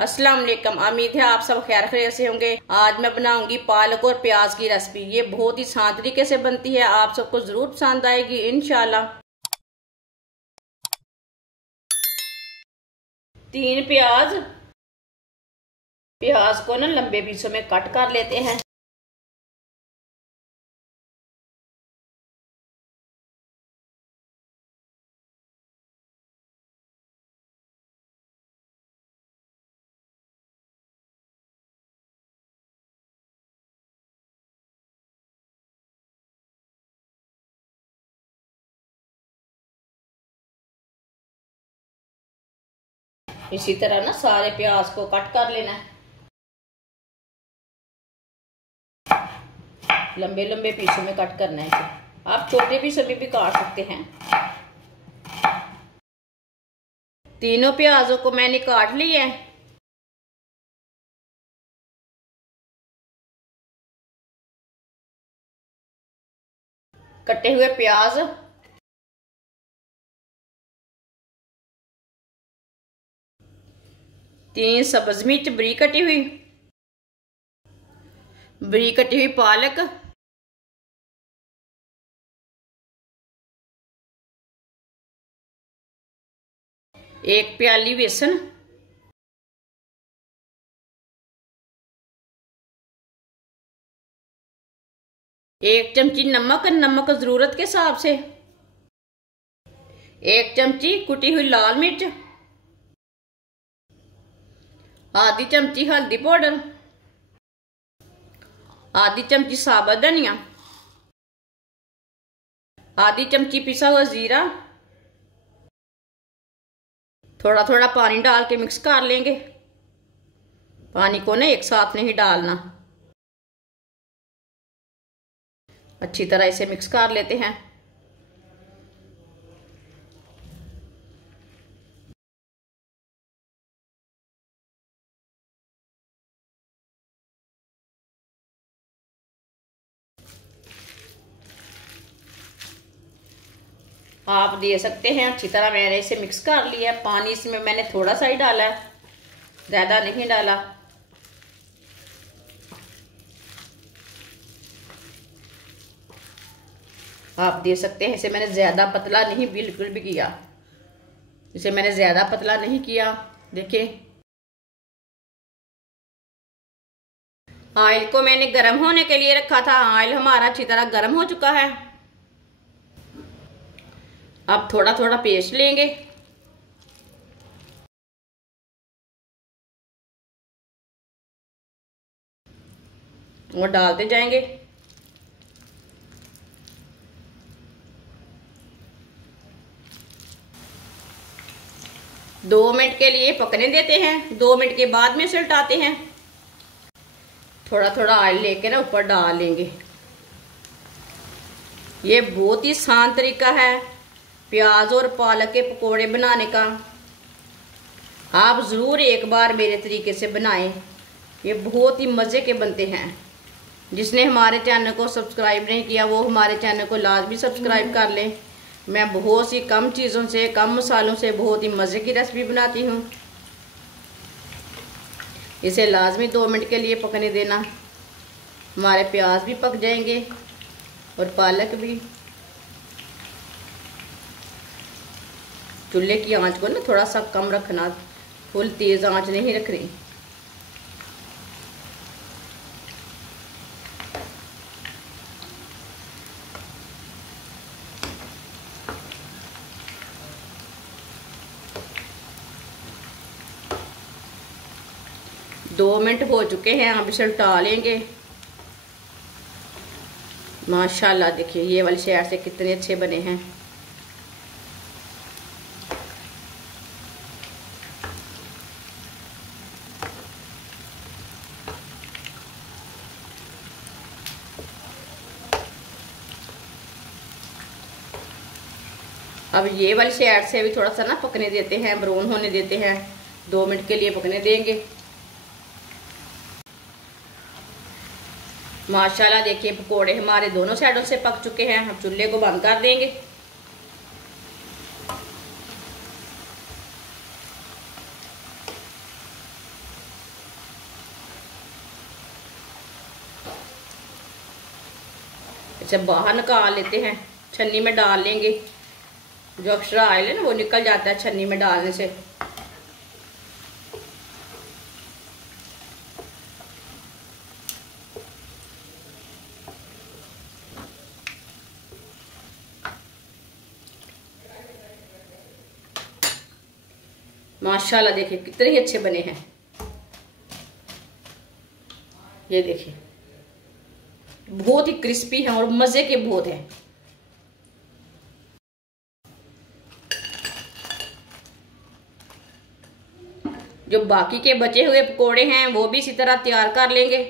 अस्सलाम वालेकुम। उम्मीद है आप सब खैर खैरियत से होंगे। आज मैं बनाऊंगी पालक और प्याज की रेसिपी। ये बहुत ही आसान तरीके से बनती है, आप सबको जरूर पसंद आएगी इंशाल्लाह। 3 प्याज को ना लंबे पीसों में कट कर लेते हैं। इसी तरह ना सारे प्याज को कट कर लेना है। लंबे लंबे पीसों में कट करना है इसे। आप छोटे पीसों में भी काट सकते हैं। तीनों प्याजों को मैंने काट लिया है। कटे हुए प्याज, तीन सब्ज मिर्च बरीक कटी हुई, बरीक कटी हुई पालक, एक प्याली बेसन, एक चमची नमक, नमक जरूरत के हिसाब से, एक चमची कुटी हुई लाल मिर्च, आधी चमची हल्दी पाउडर, आधी चमची साबुत धनिया, आधी चमची पिसा हुआ जीरा। थोड़ा थोड़ा पानी डाल के मिक्स कर लेंगे। पानी को ना एक साथ नहीं डालना। अच्छी तरह इसे मिक्स कर लेते हैं। आप दे सकते हैं। अच्छी तरह मैंने इसे मिक्स कर लिया। पानी इसमें मैंने थोड़ा सा ही डाला है, ज्यादा नहीं डाला। आप दे सकते हैं। इसे मैंने ज्यादा पतला नहीं बिल्कुल भी किया। इसे मैंने ज्यादा पतला नहीं किया। देखिए, ऑयल को मैंने गर्म होने के लिए रखा था। ऑयल हमारा अच्छी तरह गर्म हो चुका है। अब थोड़ा थोड़ा पेस्ट लेंगे और डालते जाएंगे। दो मिनट के लिए पकने देते हैं। 2 मिनट के बाद में इसे उल्टाते हैं। थोड़ा थोड़ा ऑयल लेके ना ऊपर डाल लेंगे। ये बहुत ही आसान तरीका है प्याज और पालक के पकोड़े बनाने का। आप ज़रूर एक बार मेरे तरीके से बनाएं। ये बहुत ही मज़े के बनते हैं। जिसने हमारे चैनल को सब्सक्राइब नहीं किया वो हमारे चैनल को लाजमी सब्सक्राइब कर लें। मैं बहुत सी कम चीज़ों से, कम मसालों से बहुत ही मज़े की रेसिपी बनाती हूँ। इसे लाजमी 2 मिनट के लिए पकने देना। हमारे प्याज भी पक जाएंगे और पालक भी। चूल्हे की आंच को ना थोड़ा सा कम रखना, फुल तेज आंच नहीं रखनी। दो मिनट हो चुके हैं। अब इसे उल्टा लेंगे। माशाल्लाह देखिए ये वाली साइड से कितने अच्छे बने हैं। अब ये वाली साइड से भी थोड़ा सा ना पकने देते हैं, ब्राउन होने देते हैं। 2 मिनट के लिए पकने देंगे। माशाल्लाह देखिए पकोड़े हमारे दोनों साइडों से पक चुके हैं। अब चूल्हे को बंद कर देंगे। इसे बाहर निकाल लेते हैं, छन्नी में डाल लेंगे। जो एक्स्ट्रा ऑयल है ना वो निकल जाता है छन्नी में डालने से। माशाल्लाह देखिए कितने ही अच्छे बने हैं। ये देखिए बहुत ही क्रिस्पी हैं और मजे के बहुत हैं। जो बाकी के बचे हुए पकोड़े हैं वो भी इसी तरह तैयार कर लेंगे।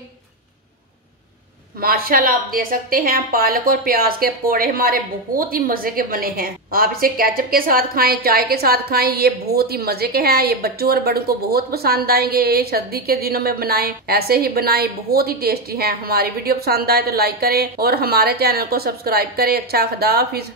माशाल्लाह आप देख सकते हैं पालक और प्याज के पकोड़े हमारे बहुत ही मजे के बने हैं। आप इसे केचप के साथ खाएं, चाय के साथ खाएं, ये बहुत ही मजे के हैं। ये बच्चों और बड़ों को बहुत पसंद आएंगे। ये सर्दी के दिनों में बनाएं, ऐसे ही बनाएं, बहुत ही टेस्टी हैं। हमारी वीडियो पसंद आए तो लाइक करें और हमारे चैनल को सब्सक्राइब करें। अच्छा, खुदा हाफिज।